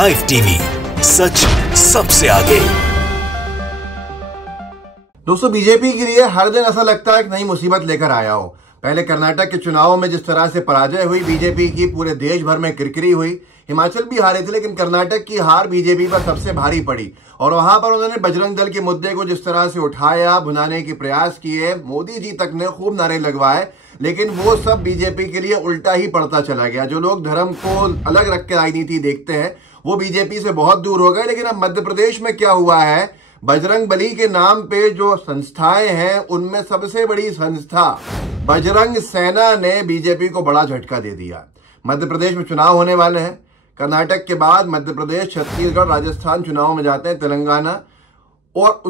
Live TV, सच सबसे आगे। दोस्तों, बीजेपी के लिए हर दिन ऐसा लगता है कि नई मुसीबत लेकर आया हो। पहले कर्नाटक के चुनावों में जिस तरह से पराजय हुई बीजेपी की, पूरे देश भर में किरकिरी हुई। हिमाचल भी हारे थे, लेकिन कर्नाटक की हार बीजेपी पर सबसे भारी पड़ी और वहां पर उन्होंने बजरंग दल के मुद्दे को जिस तरह से उठाया, भुनाने के प्रयास किए, मोदी जी तक ने खूब नारे लगवाए, लेकिन वो सब बीजेपी के लिए उल्टा ही पड़ता चला गया। जो लोग धर्म को अलग रख के राजनीति देखते हैं वो बीजेपी से बहुत दूर हो गए। लेकिन अब मध्य प्रदेश में क्या हुआ है, बजरंग बली के नाम पे जो संस्थाएं हैं उनमें सबसे बड़ी संस्था बजरंग सेना ने बीजेपी को बड़ा झटका दे दिया। मध्य प्रदेश में चुनाव होने वाले हैं। कर्नाटक के बाद मध्य प्रदेश, छत्तीसगढ़, राजस्थान चुनाव में जाते हैं, तेलंगाना, और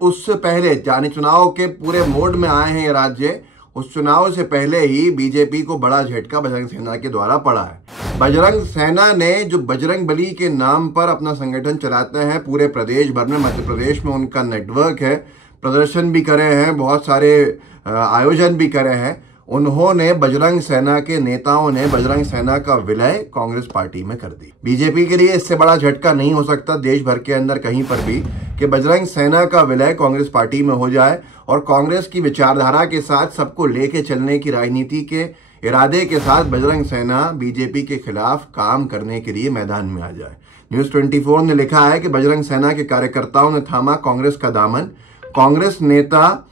उससे पहले यानी चुनाव के पूरे मोड में आए हैं ये राज्य। उस चुनाव से पहले ही बीजेपी को बड़ा झटका बजरंग सेना के द्वारा पड़ा है। बजरंग सेना ने जो बजरंग बली के नाम पर अपना संगठन चलाते हैं पूरे प्रदेश भर में, मध्य प्रदेश में उनका नेटवर्क है, प्रदर्शन भी करे हैं, बहुत सारे आयोजन भी करे हैं। उन्होंने बजरंग सेना के नेताओं ने बजरंग सेना का विलय कांग्रेस पार्टी में कर दी। बीजेपी के लिए इससे बड़ा झटका नहीं हो सकता देश भर के अंदर कहीं पर भी कि बजरंग सेना का विलय कांग्रेस पार्टी में हो जाए और कांग्रेस की विचारधारा के साथ सबको लेके चलने की राजनीति के इरादे के साथ बजरंग सेना बीजेपी के खिलाफ काम करने के लिए मैदान में आ जाए। न्यूज 24 ने लिखा है कि बजरंग सेना के कार्यकर्ताओं ने थामा कांग्रेस का दामन, कांग्रेस नेता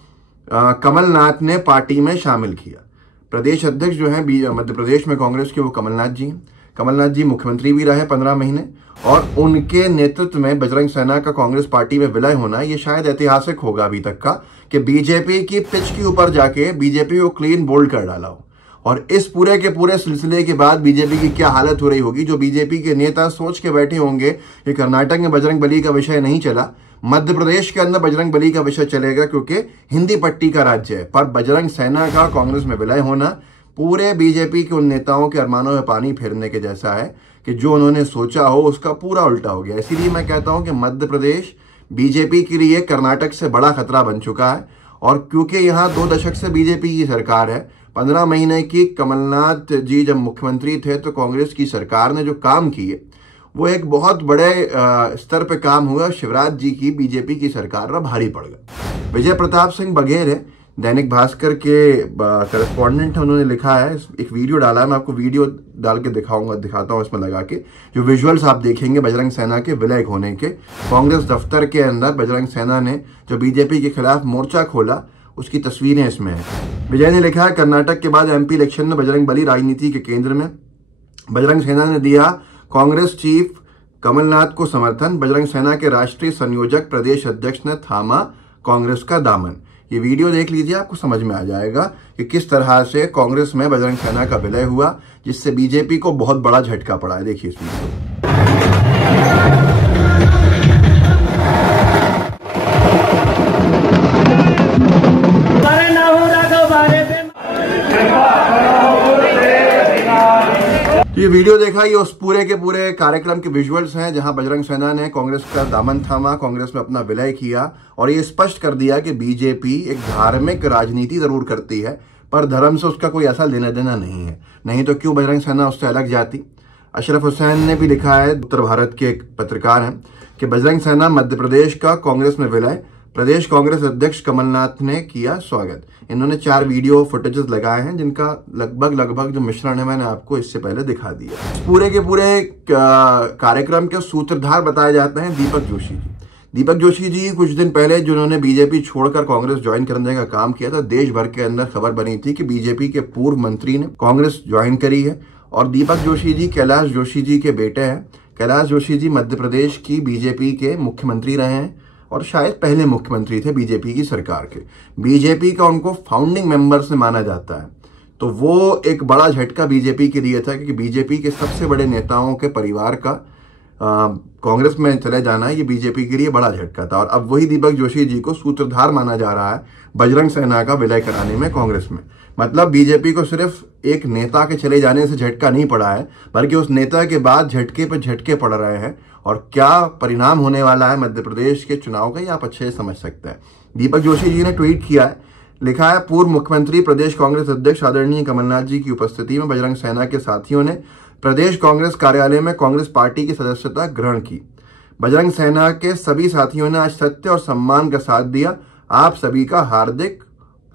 कमलनाथ ने पार्टी में शामिल किया। प्रदेश अध्यक्ष जो है मध्य प्रदेश में कांग्रेस के, वो कमलनाथ जी हैं। कमलनाथ जी मुख्यमंत्री भी रहे 15 महीने और उनके नेतृत्व में बजरंग सेना का कांग्रेस पार्टी में विलय होना ये शायद ऐतिहासिक होगा अभी तक का, कि बीजेपी की पिच के ऊपर जाके बीजेपी को क्लीन बोल्ड कर डाला हो। और इस पूरे के पूरे सिलसिले के बाद बीजेपी की क्या हालत हो रही होगी। जो बीजेपी के नेता सोच के बैठे होंगे कि कर्नाटक में बजरंग बली का विषय नहीं चला, मध्य प्रदेश के अंदर बजरंग बली का विषय चलेगा क्योंकि हिंदी पट्टी का राज्य है। पर बजरंग सेना का कांग्रेस में विलय होना पूरे बीजेपी के उन नेताओं के अरमानों में पानी फेरने के जैसा है कि जो उन्होंने सोचा हो उसका पूरा उल्टा हो गया। इसीलिए मैं कहता हूं कि मध्य प्रदेश बीजेपी के लिए कर्नाटक से बड़ा खतरा बन चुका है। और क्योंकि यहाँ 2 दशक से बीजेपी की सरकार है, 15 महीने की कमलनाथ जी जब मुख्यमंत्री थे तो कांग्रेस की सरकार ने जो काम किए वो एक बहुत बड़े स्तर पे काम हुआ। शिवराज जी की बीजेपी की सरकार पर भारी पड़ गया। विजय प्रताप सिंह बघेल है, दैनिक भास्कर के करस्पॉन्डेंट है, उन्होंने लिखा है, एक वीडियो डाला है, मैं आपको वीडियो डाल के दिखाता हूं इसमें लगा के, जो विजुअल्स आप देखेंगे बजरंग सेना के विलय होने के। कांग्रेस दफ्तर के अंदर बजरंग सेना ने जो बीजेपी के खिलाफ मोर्चा खोला उसकी तस्वीरें इसमें है। विजय ने लिखा है, कर्नाटक के बाद एमपी इलेक्शन में बजरंग बली राजनीति के केंद्र में। बजरंग सेना ने दिया कांग्रेस चीफ कमलनाथ को समर्थन। बजरंग सेना के राष्ट्रीय संयोजक प्रदेश अध्यक्ष ने थामा कांग्रेस का दामन। ये वीडियो देख लीजिए, आपको समझ में आ जाएगा कि किस तरह से कांग्रेस में बजरंग सेना का विलय हुआ, जिससे बीजेपी को बहुत बड़ा झटका पड़ा है। देखिए इस वीडियो। ये वीडियो देखा, ये उस पूरे के पूरे कार्यक्रम के विजुअल्स हैं जहां बजरंग सेना ने कांग्रेस का दामन थामा, कांग्रेस में अपना विलय किया और ये स्पष्ट कर दिया कि बीजेपी एक धार्मिक राजनीति जरूर करती है पर धर्म से उसका कोई ऐसा लेना देना नहीं है। नहीं तो क्यों बजरंग सेना उससे अलग जाती। अशरफ हुसैन ने भी लिखा है, उत्तर भारत के एक पत्रकार हैं, कि बजरंग सेना मध्य प्रदेश का कांग्रेस में विलय, प्रदेश कांग्रेस अध्यक्ष कमलनाथ ने किया स्वागत। इन्होंने 4 वीडियो फुटेजेस लगाए हैं जिनका लगभग जो मिश्रण है मैंने आपको इससे पहले दिखा दिया। पूरे के पूरे कार्यक्रम के सूत्रधार बताए जाते हैं दीपक जोशी जी। दीपक जोशी जी कुछ दिन पहले जिन्होंने बीजेपी छोड़कर कांग्रेस ज्वाइन करने का काम किया था, देश भर के अंदर खबर बनी थी कि बीजेपी के पूर्व मंत्री ने कांग्रेस ज्वाइन करी है। और दीपक जोशी जी कैलाश जोशी जी के बेटे हैं। कैलाश जोशी जी मध्य प्रदेश की बीजेपी के मुख्यमंत्री रहे हैं और शायद पहले मुख्यमंत्री थे बीजेपी की सरकार के। बीजेपी का उनको फाउंडिंग मेंबर्स में माना जाता है। तो वो एक बड़ा झटका बीजेपी के लिए था क्योंकि बीजेपी के सबसे बड़े नेताओं के परिवार का कांग्रेस में चले जाना, ये बीजेपी के लिए बड़ा झटका था। और अब वही दीपक जोशी जी को सूत्रधार माना जा रहा है बजरंग सेना का विलय कराने में कांग्रेस में। मतलब बीजेपी को सिर्फ एक नेता के चले जाने से झटका नहीं पड़ा है, बल्कि उस नेता के बाद झटके पर झटके पड़ रहे हैं। और क्या परिणाम होने वाला है मध्य प्रदेश के चुनाव का, ये आप अच्छे से समझ सकते हैं। दीपक जोशी जी ने ट्वीट किया है, लिखा है, पूर्व मुख्यमंत्री प्रदेश कांग्रेस अध्यक्ष आदरणीय कमलनाथ जी की उपस्थिति में बजरंग सेना के साथियों ने प्रदेश कांग्रेस कार्यालय में कांग्रेस पार्टी की सदस्यता ग्रहण की। बजरंग सेना के सभी साथियों ने आज सत्य और सम्मान का साथ दिया। आप सभी का हार्दिक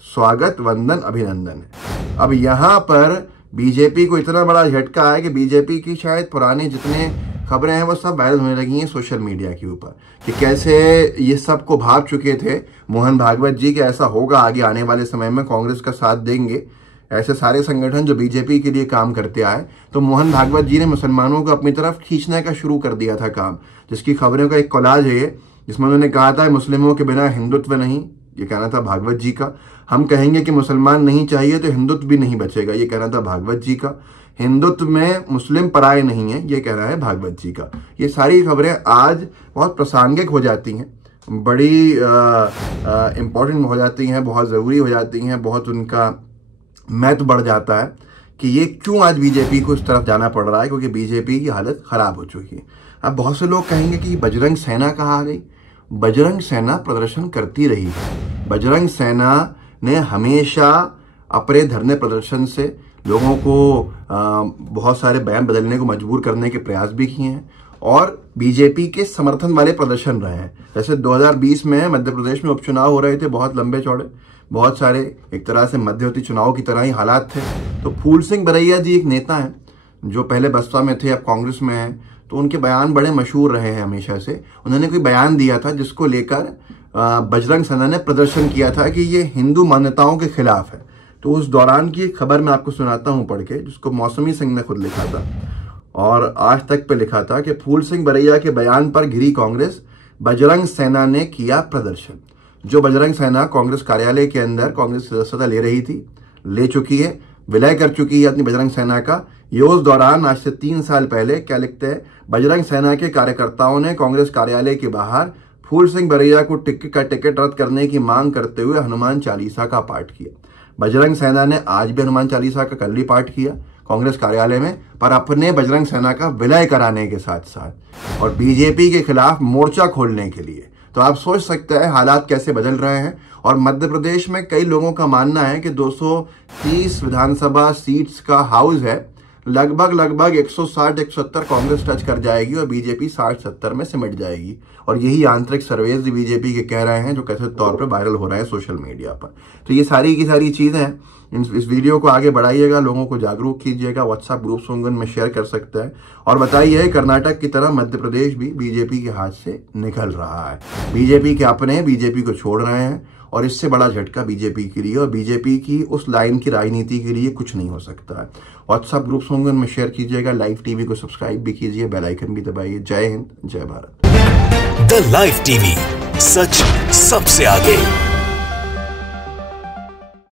स्वागत, वंदन, अभिनंदन है। अब यहां पर बीजेपी को इतना बड़ा झटका है कि बीजेपी की शायद पुरानी जितने खबरें हैं वो सब वायरल होने लगी हैं सोशल मीडिया के ऊपर, कि कैसे ये सबको भाप चुके थे मोहन भागवत जी कि ऐसा होगा आगे आने वाले समय में, कांग्रेस का साथ देंगे ऐसे सारे संगठन जो बीजेपी के लिए काम करते आए। तो मोहन भागवत जी ने मुसलमानों को अपनी तरफ खींचने का शुरू कर दिया था काम, जिसकी खबरों का एक कोलाज है ये, जिसमें उन्होंने कहा था मुस्लिमों के बिना हिंदुत्व नहीं, ये कहना था भागवत जी का। हम कहेंगे कि मुसलमान नहीं चाहिए तो हिंदुत्व भी नहीं बचेगा, ये कहना था भागवत जी का। हिंदुत्व में मुस्लिम पराये नहीं है, ये कहना है भागवत जी का। ये सारी खबरें आज बहुत प्रासंगिक हो जाती हैं, बड़ी इंपॉर्टेंट हो जाती हैं, बहुत ज़रूरी हो जाती हैं, बहुत उनका महत्व बढ़ जाता है कि ये क्यों आज बीजेपी को इस तरफ जाना पड़ रहा है, क्योंकि बीजेपी की हालत खराब हो चुकी है। अब बहुत से लोग कहेंगे कि बजरंग सेना कहाँ आ गई। बजरंग सेना प्रदर्शन करती रही है। बजरंग सेना ने हमेशा अपने धरने प्रदर्शन से लोगों को बहुत सारे बयान बदलने को मजबूर करने के प्रयास भी किए हैं और बीजेपी के समर्थन वाले प्रदर्शन रहे हैं। जैसे 2020 में मध्य प्रदेश में उपचुनाव हो रहे थे, बहुत लंबे चौड़े, बहुत सारे एक तरह से मध्यवर्ती चुनाव की तरह ही हालात थे। तो फूल सिंह बरैया जी एक नेता हैं जो पहले बसपा में थे, अब कांग्रेस में हैं, तो उनके बयान बड़े मशहूर रहे हैं हमेशा से। उन्होंने कोई बयान दिया था जिसको लेकर बजरंग सेना ने प्रदर्शन किया था कि ये हिंदू मान्यताओं के खिलाफ है। तो उस दौरान की एक खबर मैं आपको सुनाता हूं पढ़ के, जिसको मौसमी सिंह ने खुद लिखा था और आज तक पे लिखा था कि फूल सिंह बरैया के बयान पर घिरी कांग्रेस, बजरंग सेना ने किया प्रदर्शन। जो बजरंग सेना कांग्रेस कार्यालय के अंदर कांग्रेस सदस्यता ले रही थी, ले चुकी है, विलय कर चुकी है अपनी बजरंग सेना का। ये उस दौरान आज से 3 साल पहले क्या लिखते हैं, बजरंग सेना के कार्यकर्ताओं ने कांग्रेस कार्यालय के बाहर फूल सिंह बरैया को टिकट रद्द करने की मांग करते हुए हनुमान चालीसा का पाठ किया। बजरंग सेना ने आज भी हनुमान चालीसा का कल ही पाठ किया कांग्रेस कार्यालय में, पर अपने बजरंग सेना का विलय कराने के साथ साथ और बीजेपी के खिलाफ मोर्चा खोलने के लिए। तो आप सोच सकते हैं हालात कैसे बदल रहे हैं। और मध्य प्रदेश में कई लोगों का मानना है कि 230 विधानसभा सीट्स का हाउस है, लगभग 160-170 कांग्रेस टच कर जाएगी और बीजेपी 60-70 में सिमट जाएगी। और यही आंतरिक सर्वेज बीजेपी के कह रहे हैं, जो कथित तौर पर वायरल हो रहे हैं सोशल मीडिया पर। तो ये सारी की सारी चीजें हैं। इस वीडियो को आगे बढ़ाइएगा, लोगों को जागरूक कीजिएगा, व्हाट्सएप ग्रुप्स होंगे उनमें शेयर कर सकते हैं और बताइए कर्नाटक की तरह मध्य प्रदेश भी बीजेपी के हाथ से निकल रहा है। बीजेपी के अपने बीजेपी को छोड़ रहे हैं और इससे बड़ा झटका बीजेपी के लिए और बीजेपी की उस लाइन की राजनीति के लिए कुछ नहीं हो सकता है। व्हाट्सएप ग्रुप्स होंगे उनमें शेयर कीजिएगा, लाइव टीवी को सब्सक्राइब भी कीजिए, बेल आइकन भी दबाइए। जय हिंद, जय भारत। द लाइव टीवी, सच सबसे आगे।